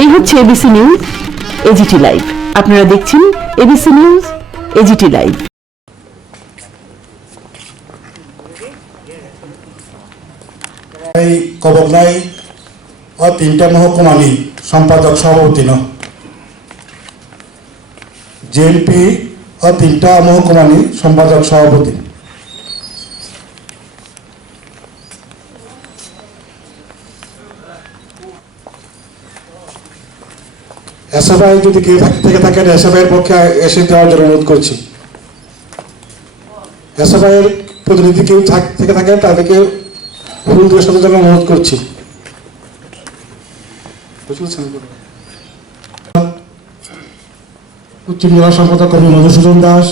এই হচ্ছে ABC news AGT live. আপনারা দেখছেন এবিসি নিউজ এজিটি লাইভ। কবরগাঁই ও 3টা মহকুমানি সম্পাদক সভাপতি জেএনপি ও 3টা মহকুমানি সম্পাদক সভাপতি। এসএফআই যদি কেউ থেকে থাকেন এসএফআইয়ের পক্ষে এসে দেওয়ার জন্য অনুরোধ করছি। এসএফআইয়ের প্রতিনিধি কেউ থেকে থাকেন তাদেরকে ফুল দিয়ে সাথে জন্য অনুরোধ করছি। উচ্চ জেলা সম্পাদক কবি মধুসূদন দাস,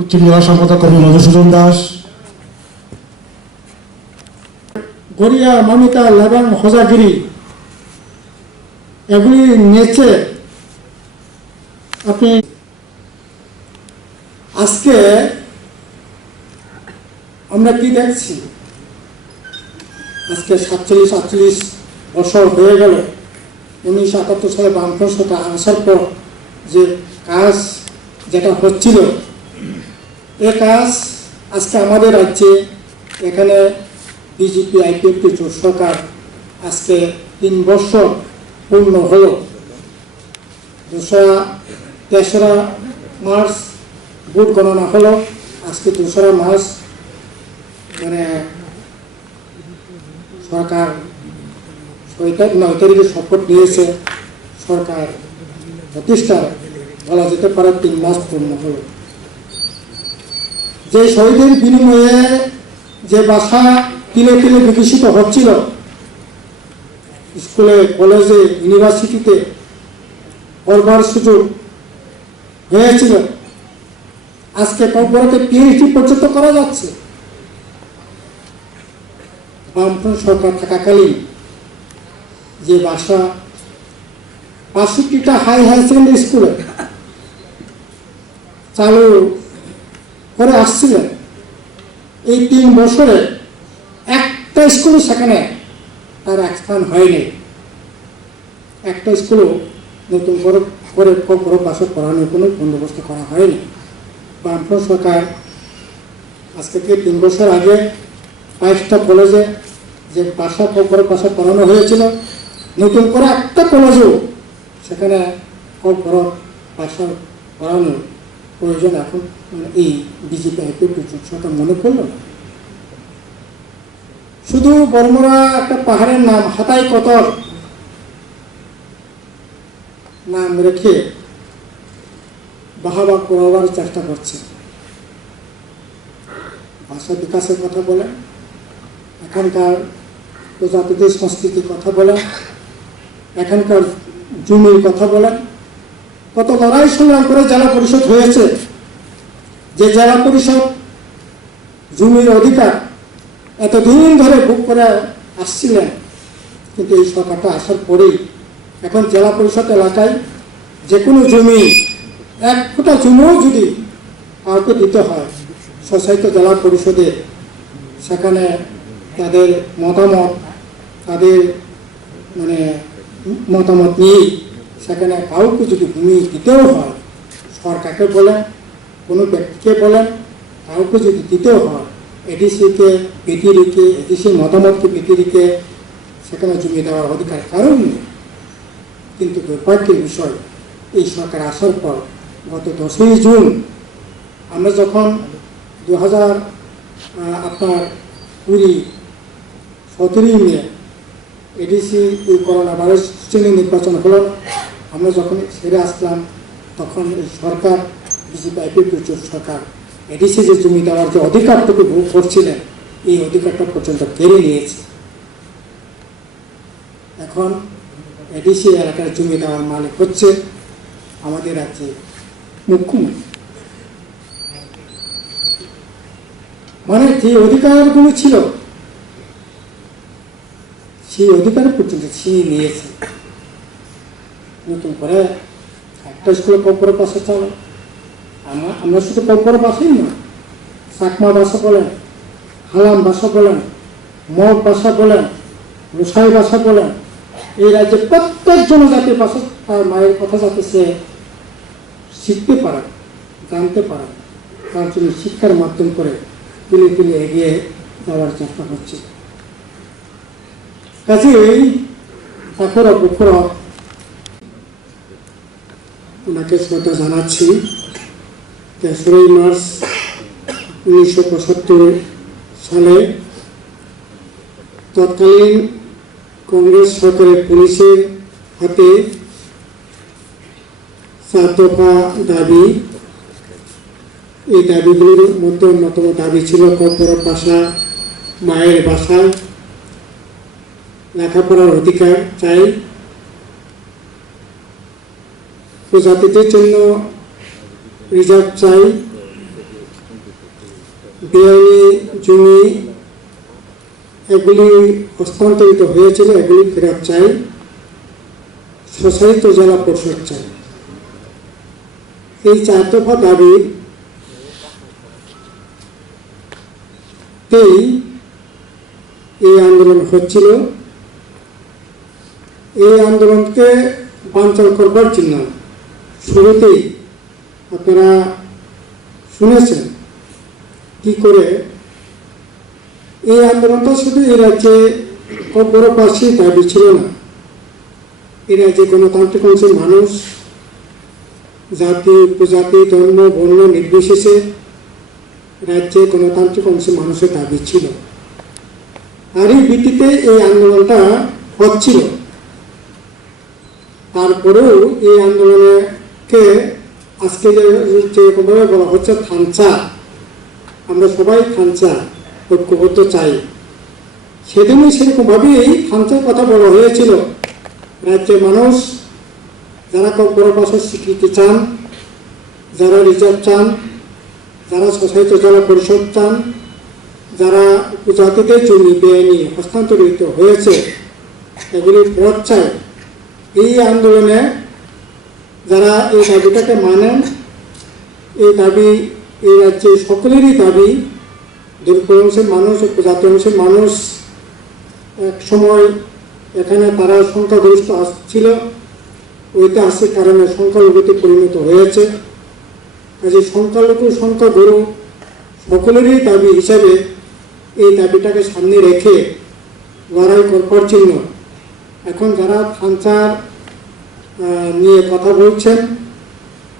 উচ্চ জেলা সম্পাদক কবি মধুসূদন দাস, গড়িয়া, মমিতা, লাগাং, হজাগিরি এগুলি নেচে আপনি আজকে আমরা কি দেখছি? আজকে 47-48 বছর হয়ে গেল 1978 সালে বামফ্রন্ট সরকার আসার পর যে কাজ যেটা হচ্ছিল, এ কাজ আজকে আমাদের রাজ্যে এখানে বিজেপি আইপিএফটি জোট সরকার আজকে 3 বছর পূর্ণ হল। 3রা মার্চ ভোট গণনা হলো, আজকে 2রা মার্চ মানে সরকার 9 তারিখে শপথ নিয়েছে। সরকার প্রতিষ্ঠার বলা যেতে পারে 3 মাস পূর্ণ হল। যে শহীদের বিনিময়ে যে ভাষা তিলে তিলে বিকশিত হচ্ছিল, স্কুলে, কলেজে, ইউনিভার্সিটিতে পড়বার সুযোগ হয়েছিল, আজকে কম্পরকে পিএইচডি পর্যন্ত করা যাচ্ছে। বামফ্রন্ট সরকার থাকাকালীন যে ভাষা 65টা হাই সেকেন্ডারি স্কুলে চালু করে আসছিলেন, এই 3 বছরে একটা স্কুল সেখানে তার এক্সপান্ড হয়নি। একটা স্কুলও নতুন করে ভাষা পড়ানোর কোনো বন্দোবস্ত করা হয়নি। বামফ্রন্ট সরকার আজকে থেকে 3 বছর আগে 22টা কলেজে যে ভাষা পড়ানো হয়েছিল, নতুন করে একটা কলেজও সেখানে ভাষা পড়ানোর প্রয়োজন এখন এই বিজেপি আইপিএফটি জোট সরকার মনে করলো না। শুধু বর্মরা একটা পাহাড়ের নাম হাতাই কতর নাম রেখে বাহাবা করাবার চেষ্টা করছে। ভাষা বিকাশের কথা বলে, এখানকার প্রজাতিদের সংস্কৃতির কথা বলে, এখানকার জমির কথা বলে। কত লড়াই সংগ্রাম করে জেলা পরিষদ হয়েছে, যে জেলা পরিষদ জমির অধিকার এতদিন ধরে ভোগ করে আসছিলেন, কিন্তু এই সরকারটা আসার পরেই এখন জেলা পরিষদ এলাকায় যে কোনো জমি 1 ফুটা জমিও যদি কাউকে দিতে হয়, স্বশাসিত জেলা পরিষদে সেখানে তাদের মতামত নিয়ে সেখানে কাউকে যদি ভূমি দিতেও হয়, সরকারকে বলেন, কোনো ব্যক্তিকে বলেন, কাউকে যদি দিতেও হয়, এডিসিকে পেটি রেখে, এডিসির মতামতকে পেটি রেখে সেখানে জমি দেওয়ার অধিকার কারণ নেই। কিন্তু দুর্ভাগ্যের বিষয়, এই সরকার আসার পর গত 10ই জুন আমরা যখন 17ই মে এডিসি এই করোনা ভাইরাস নির্বাচন হলো, আমরা যখন সেরে আসলাম, তখন এই সরকার বিজেপি আইপিএফটি জোট সরকার এডিসি যে জমি দেওয়ার যে অধিকারটুকু ভোগ করছিলেন, এই অধিকারটা পর্যন্ত কেড়ে নিয়েছে। এখন এডিসি এলাকার জমি দেওয়ার মালিক হচ্ছে আমাদের রাজ্যে মুখ্যমন্ত্রী। মানে যে অধিকারগুলো ছিল, সেই অধিকার পর্যন্ত ছিনিয়ে নিয়েছে। নতুন করে একটা স্কুলে কম্পরে পাশে চালায়, আমরা শুধু কম্পরে পাশেই না, চাকমা ভাষা বলেন, হালাম ভাষা বলেন, মগ ভাষা বলেন, রুসাই ভাষা বলেন, এই রাজ্যে প্রত্যেক জনজাতির ভাষা তার মায়ের কথা যাতে সে শিখতে পারে, জানতে পারে, তার জন্য শিক্ষার মাধ্যম করে তুলে তুলে এগিয়ে যাওয়ার চেষ্টা করছে। কাজেই তারপর বুকুরা ওনাকে শ্রদ্ধা জানাচ্ছি। 3ই মার্চ 1975 সালে তৎকালীন কংগ্রেস সরকারের পুলিশের হাতে 4 দফা দাবি, এই দাবিগুলির মধ্যে অন্যতম দাবি ছিল কর্পোরেট ভাষা, মায়ের ভাষায় লেখাপড়ার অধিকার চাই, প্রজাতিদের জন্য রিজার্ভ চাই, বেআইনি জমি এগুলি হস্তান্তরিত হয়েছিল এগুলি ফেরত চাই, স্বশাসিত জেলা পরিষদ চাই। এই 4 দফা দাবি এই আন্দোলন হচ্ছিল। এই আন্দোলনকে বানচাল করবার জন্য শুরুতেই আপনারা শুনেছেন কি করে এই আন্দোলনটা শুধু এই রাজ্যে কর্পোরেটবাসী দাবি ছিল না, এই রাজ্যে গণতান্ত্রিক অংশের মানুষ জাতি, উপজাতি, ধর্ম, বর্ণ নির্বিশেষে রাজ্যে গণতান্ত্রিক অংশের মানুষের দাবি ছিল। আর এই ভিত্তিতে এই আন্দোলনটা হচ্ছিল। তারপরেও এই আন্দোলনকে আজকে যেভাবে বলা হচ্ছে থানচা, আমরা সবাই থানচা ঐক্যবদ্ধ চাই, সেদিনই সেরকমভাবেই থানচার কথা বলা হয়েছিল। রাজ্যের মানুষ যারা কর্পোরেট ভাষার স্বীকৃতি চান, যারা রিজার্ভ চান, যারা স্বশাসিত জেলা পরিষদ চান, যারা উপজাতিদের জমি বেআইনি হস্তান্তরিত হয়েছে এগুলি ফেরত চায়, এই আন্দোলনে যারা এই দাবিটাকে মানেন, এই দাবি এই রাজ্যে সকলেরই দাবি। দুর্বল অংশের মানুষ, উপজাতি অংশের মানুষ এক সময় এখানে তারা সংখ্যাগরিষ্ঠ ছিল, ঐতিহাসিক কারণে সংখ্যালঘুতে পরিণত হয়েছে। কাজে সংখ্যালঘু সংখ্যাগুরু সকলেরই দাবি হিসাবে এই দাবিটাকে সামনে রেখে লড়াই করবার জন্য এখন যারা থানচার নিয়ে কথা বলছেন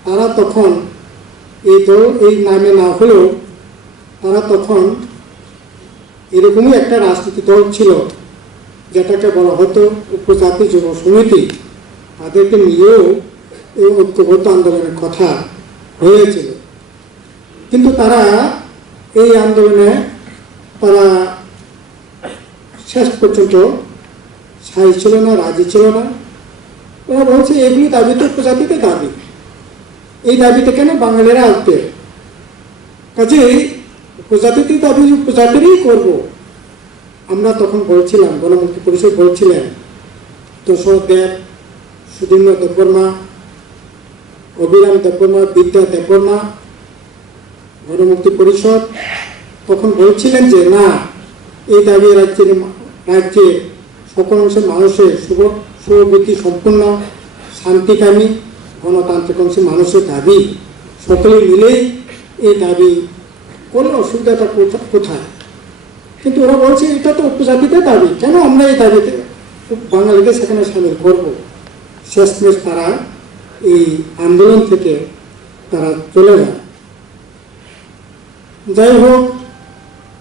তারা তখন এই দল এই নামে না হলেও তারা তখন এরকমই একটা রাজনৈতিক দল ছিল যেটাকে বলা হতো উপজাতি যুব সমিতি। তাদেরকে নিয়েও এই ঐক্যবদ্ধ আন্দোলনের কথা হয়েছিল, কিন্তু তারা এই আন্দোলনে তারা শেষ পর্যন্ত সাই ছিল না, রাজি ছিল না। ওরা বলছে এগুলি দাবি তো উপজাতিতে দাবি, এই দাবিটা কেন বাঙালিরা আসবে, কাজেই উপজাতিতে দাবি উপজাতিরই করব। আমরা তখন বলছিলাম, গণমুক্তি পরিষদ বলছিলেন, দশরথ দেব, সুদীর্ণ দেববর্মা, অবিরাম দেববর্মা, বিদ্যা দেববর্মা, গণমুক্তি পরিষদ তখন বলছিলেন যে না, এই দাবি রাজ্যে সকল অংশের মানুষের শুভবুদ্ধি সম্পূর্ণ, শান্তিকামী, গণতান্ত্রিক অংশের মানুষের দাবি, সকলে মিলেই এই দাবি করলে অসুবিধাটা কোথায়। কিন্তু ওরা বলছে এটা তো উপজাতিদের দাবি, কেন আমরা এই দাবিতে বাঙালিদের সেখানে সামিল করব। শেষমেশ তারা এই আন্দোলন থেকে তারা চলে যায়। যাই হোক,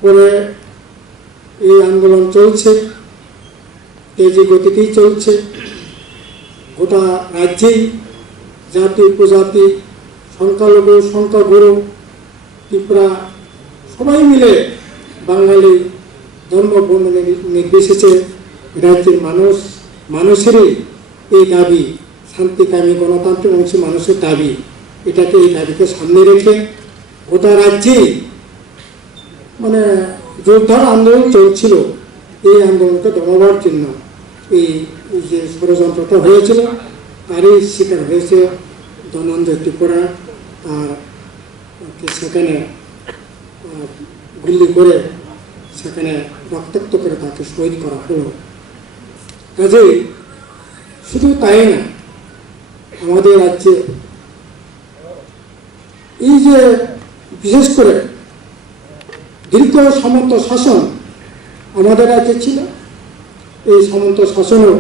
পরে এই আন্দোলন চলছে, তেজি গতিতেই চলছে। গোটা রাজ্যেই জাতি, উপজাতি, সংখ্যালঘু, সংখ্যাগুরু, ত্রিপুরা সবাই মিলে বাঙালি ধর্ম বর্ণ নির্বিশেষে রাজ্যের মানুষেরই এই দাবি, শান্তিকামী গণতান্ত্রিক অংশের মানুষের দাবি, এটাকে এই দাবিকে সামনে রেখে গোটা রাজ্যেই মানে জোরদার আন্দোলন চলছিল। এই আন্দোলনকে দমাবার জন্য এই যে ষড়যন্ত্রটা হয়েছিল তারই শিকার হয়েছে ধনঞ্জয় ত্রিপুরা। আর সেখানে গুলি করে সেখানে রক্তাক্ত করে তাকে শহীদ করা হলো। কাজেই শুধু তাই না, আমাদের রাজ্যে এই যে বিশেষ করে দীর্ঘ সামন্ত শাসন আমাদের রাজ্যে ছিল, এই সামন্ত শাসনও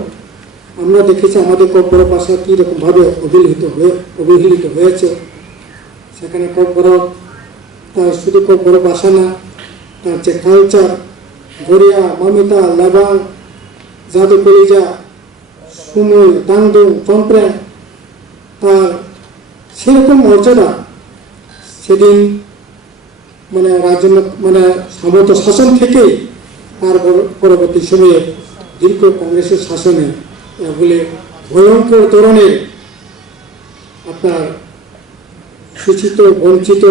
আমরা দেখেছি আমাদের কব্বর ভাষা কীরকমভাবে অবহেলিত হয়েছে। সেখানে কব্বর তার শুধু কব্বর ভাষা না, তার যে কালচার, গড়িয়া, মামিতা, লাবাং, জাদু কলিজা, সুমুল, দাংদুং, চম্প্রেং, তার সেরকম মর্যাদা সেদিন সামন্ত শাসন থেকেই তার পরবর্তী সময়ে দীর্ঘ কংগ্রেসের শাসনে বলে ভয়ঙ্কর ধরনের আপনার সূচিত, বঞ্চিত,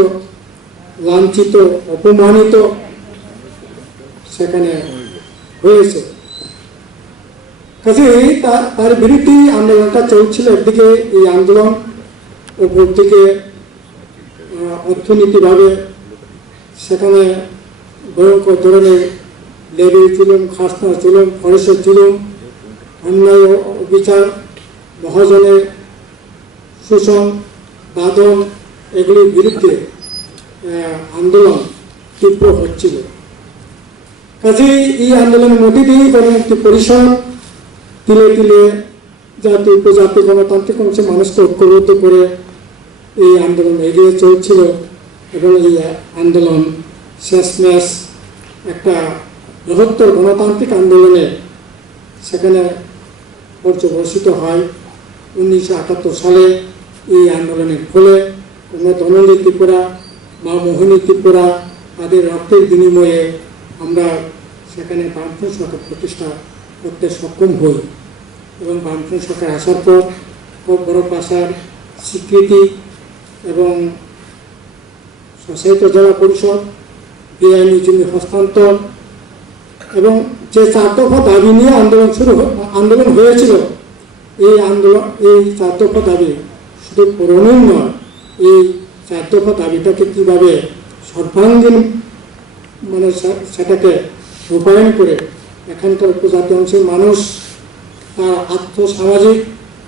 লাঞ্ছিত, অপমানিত সেখানে হয়েছে। কাজে তার বিরুদ্ধে আন্দোলনটা চলছিল। একদিকে এই আন্দোলন, অপরদিকে অর্থনীতিভাবে সেখানে ভয়ঙ্কর ধরনের লেবি জুলুম, খাসনা জুলুম, ফরেস্টের জুলুম, অন্যায় বিচার, মহাজনের শোষণ, বাদন, এগুলির বিরুদ্ধে আন্দোলন তীব্র হচ্ছিল। কাজেই এই আন্দোলনের মধ্যে দিয়েই গণমুক্তি পরিষদ তিলে তিলে জাতি উপজাতি গণতান্ত্রিক অংশে মানুষকে ঐক্যবদ্ধ করে এই আন্দোলন এগিয়ে চলছিল এবং এই আন্দোলন শেষমেশ একটা বৃহত্তর গণতান্ত্রিক আন্দোলনে সেখানে পর্যবসিত হয়। 1978 সালে এই আন্দোলনের ফলে ধনলী ত্রিপুরা, মা মোহিনী ত্রিপুরা, তাদের রক্তের বিনিময়ে আমরা সেখানে বামফ্রন্ট সরকার প্রতিষ্ঠা করতে সক্ষম হই এবং বামফ্রন্ট সরকার আসার পর বড় ভাষার স্বীকৃতি এবং স্বশাসিত জেলা পরিষদ, বেআইনি জমি হস্তান্তর এবং যে 4 দফা দাবি নিয়ে আন্দোলন হয়েছিল, এই 4 দফা দাবি শুধু পূরণই নয়, এই 4 দফা দাবিটাকে কীভাবে সর্বাঙ্গীন সেটাকে রূপায়ণ করে এখানকার উপজাতি অংশের মানুষ তার আর্থসামাজিক,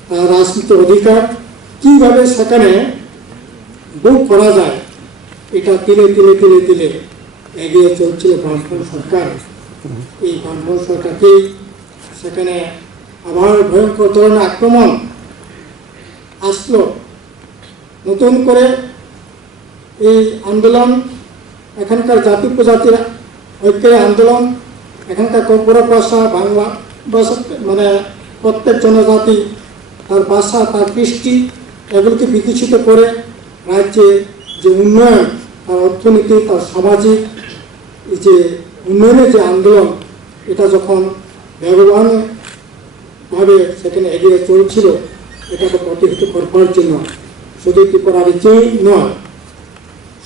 তার রাজনৈতিক অধিকার কীভাবে সেখানে ভোগ করা যায়, এটা তিলে তিলে তিলে তিলে এগিয়ে চলছিল বামফ্রন্ট সরকার। এই বামফ্রন্ট সরকারকে সেখানে আবার ভয়ঙ্কর ধরনের আক্রমণ আসলো। নতুন করে এই আন্দোলন, এখানকার জাতি উপজাতির ঐক্যের আন্দোলন, এখানকার কব্বর ভাষা, বাংলা ভাষা, প্রত্যেক জনজাতি তার ভাষা, তার কৃষ্টি, এগুলোকে বিকশিত করে রাজ্যে যে উন্নয়ন, তার অর্থনীতি, তার সামাজিক যে উন্নয়নের যে আন্দোলন, এটা যখন ব্যবহারভাবে সেখানে এগিয়ে চলছিল, এটাকে প্রতিহত করবার জন্য শুধু ত্রিপুরা রাজ্যেই নয়,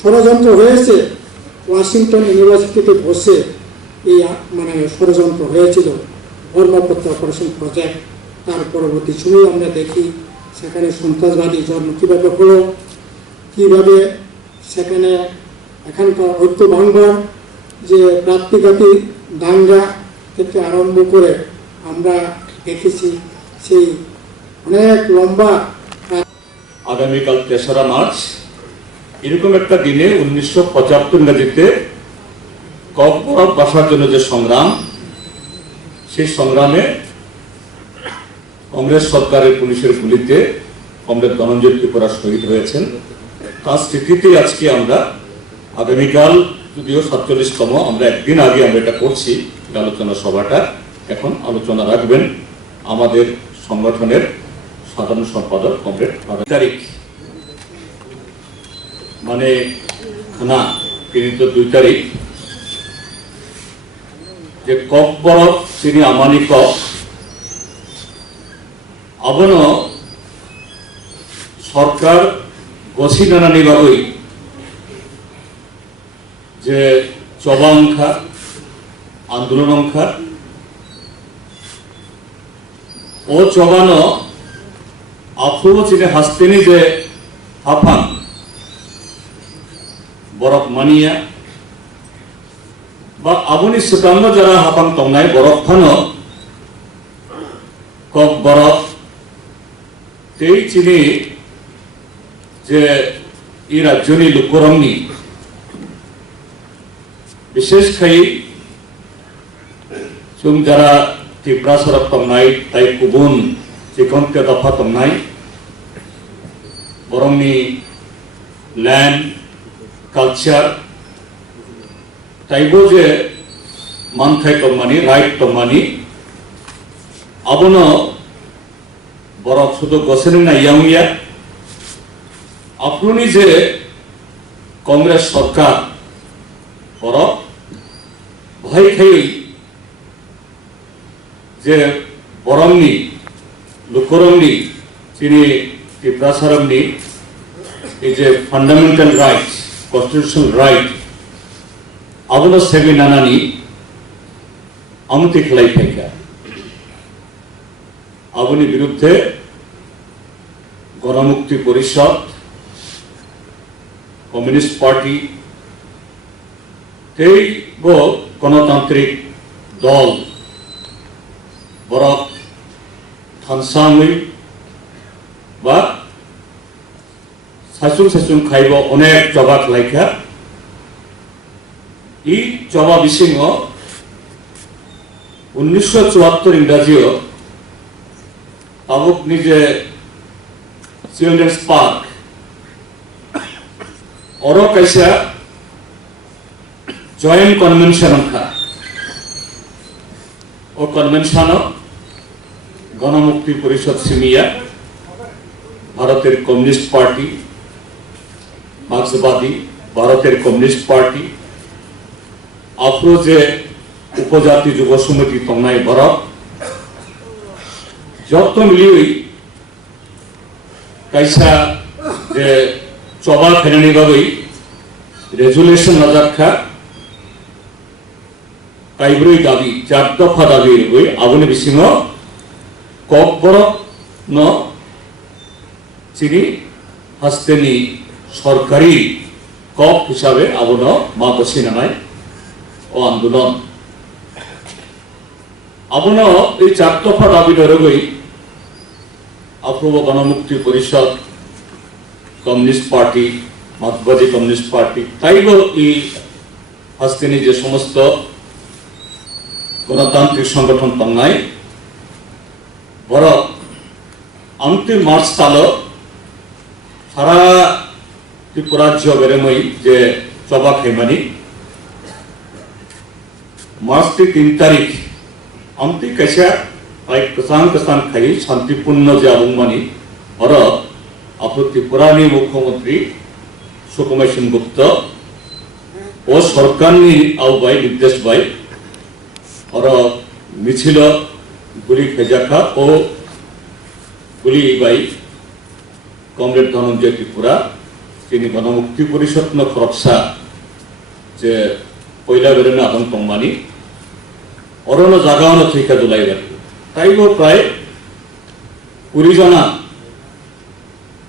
ষড়যন্ত্র হয়েছে। ওয়াশিংটন ইউনিভার্সিটিতে বসে এই ষড়যন্ত্র হয়েছিল, ব্রহ্মপুত্র অপারেশন প্রজেক্ট। তার পরবর্তী সময় আমরা দেখি সেখানে সন্ত্রাসবাদী জন্ম কীভাবে হলো, কীভাবে সেখানে এখানকার ঐক্য ভাঙবার যে প্রাপ্তিঘাতী দাঙ্গা থেকে আরম্ভ করে আমরা দেখেছি সেই অনেক লম্বা। আগামীকাল 3রা মার্চ এরকম একটা দিনে 1975 ইংরেজিতে কব্বর ভাষার জন্য যে সংগ্রাম, সেই সংগ্রামে কংগ্রেস সরকারের পুলিশের গুলিতে কমরেড ধনঞ্জয় ত্রিপুরা শহীদ হয়েছেন। তার স্মৃতিতেই আজকে আমরা আগামীকাল, যদিও 47তম, আমরা একদিন আগে আমরা এটা করছি আলোচনা সভাটা। এখন আলোচনা রাখবেন আমাদের সংগঠনের সাধারণ সম্পাদক কমরেড। তারিখ খানা তিনি তো 2 তারিখ যে কব্বর তিনি আমানিক আবন সরকার গছি নানা নিবাবই যে চবা অংখা আন্দোলন অংখা ও চবানো আফু চিনে হাস্তেনি যে হাফান বরফ মানিয়া বা আবনি সুকান্ন যারা হাপাং তংনাই বরফ ফানো কক বরফ তেই চিনি যে এই রাজ্যনি লুকরংনি বিশেষ খাই जों যারা ত্রিপুরা সরব তংনাই তাই গুবুন চিকনকে দফা তংনাই বরংনি ল্যান্ড কালচার তাইবো যে মানথাই তংমানি রাইট তংমানি আবনো বরফ শুধু গসেন না ইয়াংইয়া আপনি যে কংগ্রেস সরকার বরফ ভয় খাই যে বরংনি লুকরংনি চিনি ত্রিপুরা সরবনি এই যে ফান্ডামেন্টাল রাইটস কনস্টিটিউশনাল রাইট আবনো সেবি নানানি আমতি খেলাই ফাইকা আবনি বিরুদ্ধে গণমুক্তি পরিষদ কমিউনিস্ট পার্টি এই গণতান্ত্রিক দল বরফ থানসাংই বা সাসুং সাসুং খাইব অনেক জবা খাইকা এই জবা বিসিংহ 1974 ইংরাজিও আবুক নিজে চিলড্রেন্স পার্ক অর কাইসা জয়েন্ট কনভেনশন অংখা ও কনভেনশন গণমুক্তি পরিষদ সিমিয়া ভারতের কমিউনিস্ট পার্টি মার্ক্সবাদী ভারতের কমিউনিস্ট পার্টি আফ্রো যে উপজাতি যুব সমিতি তংনাই বরফ যত মিলিয়ে কাইসা যে চবা ফেরানি ভাবেই রেজুলেশন নাজাক্ষা কাইব্রই দাবি 4 দফা দাবি রই আবনি বিসিংহ কক বরফ ন চিনি হাস্তেনি সরকারি কক হিসাবে আবন মা বসিনানাই ও আন্দোলন আবন এই 4 দফা দাবি রই আফ্রো গণমুক্তি পরিষদ কমিউনিস্ট পার্টি মার্ক্সবাদী কমিউনিস্ট পার্টি তাইব এই হাস্তেনি যে সমস্ত গণতান্ত্রিক সংগঠন তংনাই বড় আমতি মার্চ তাল সারা ত্রিপুরাজ্য বেরেমই যে চবা খাইমানি মার্চ 3 তারিখ আমতি কাইসা কসান খাই শান্তিপূর্ণ যে আবুমানি और अपने त्रिपुरानी मुख्यमंत्री सुकुमार सेनगुप्त और सरकार आवबाई निर्देश बाई और मिছিল गुली फेजाखा और गुली बाई कमरेड धनंजय त्रिपुरा जिनि गणमुक्ति परिषद न खरबसा जे पयला बेरेनो आदम तंमानी अरनो जागावनो थैखा दुलाइबारि ताइबो प्राय 20 जना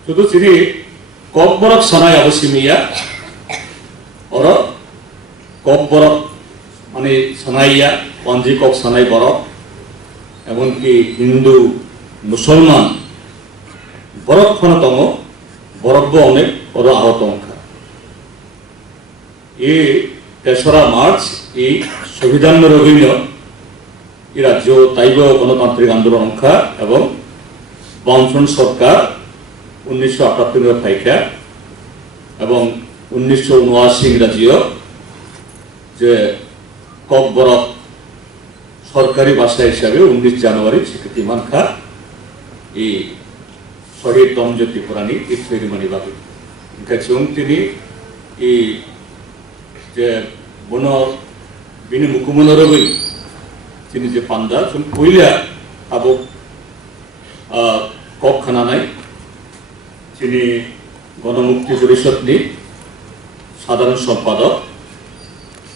শুধু চিনি কক বরফ সানাই আবসিমিয়া और কক বরফ মানে সানাইয়া পাঞ্জি কক সানাই বরফ এমনকি হিন্দু মুসলমান বরফ খনতম বরফ অনেক বড় আহত অংখা এই 3রা মার্চ এই সংবিধান রবিন এই রাজ্য তাইব গণতান্ত্রিক আন্দোলন অংখা এবং বামফ্রন্ট সরকার 1978 ফাইকা এবং 1979 ইংরাজিও যে কক বরফ সরকারি ভাষা হিসাবে 19 জানুয়ারি স্বীকৃতি মানখা এই শহীদ ধনঞ্জয় ত্রিপুরানি এই সেরিমনি বাকি কাছেও তিনি এই যে বন বিনি মুকুমনরবই তিনি যে পান্দা পইলা আবো কক খানা নাই তিনি গণমুক্তি পরিষদ সাধারণ সম্পাদক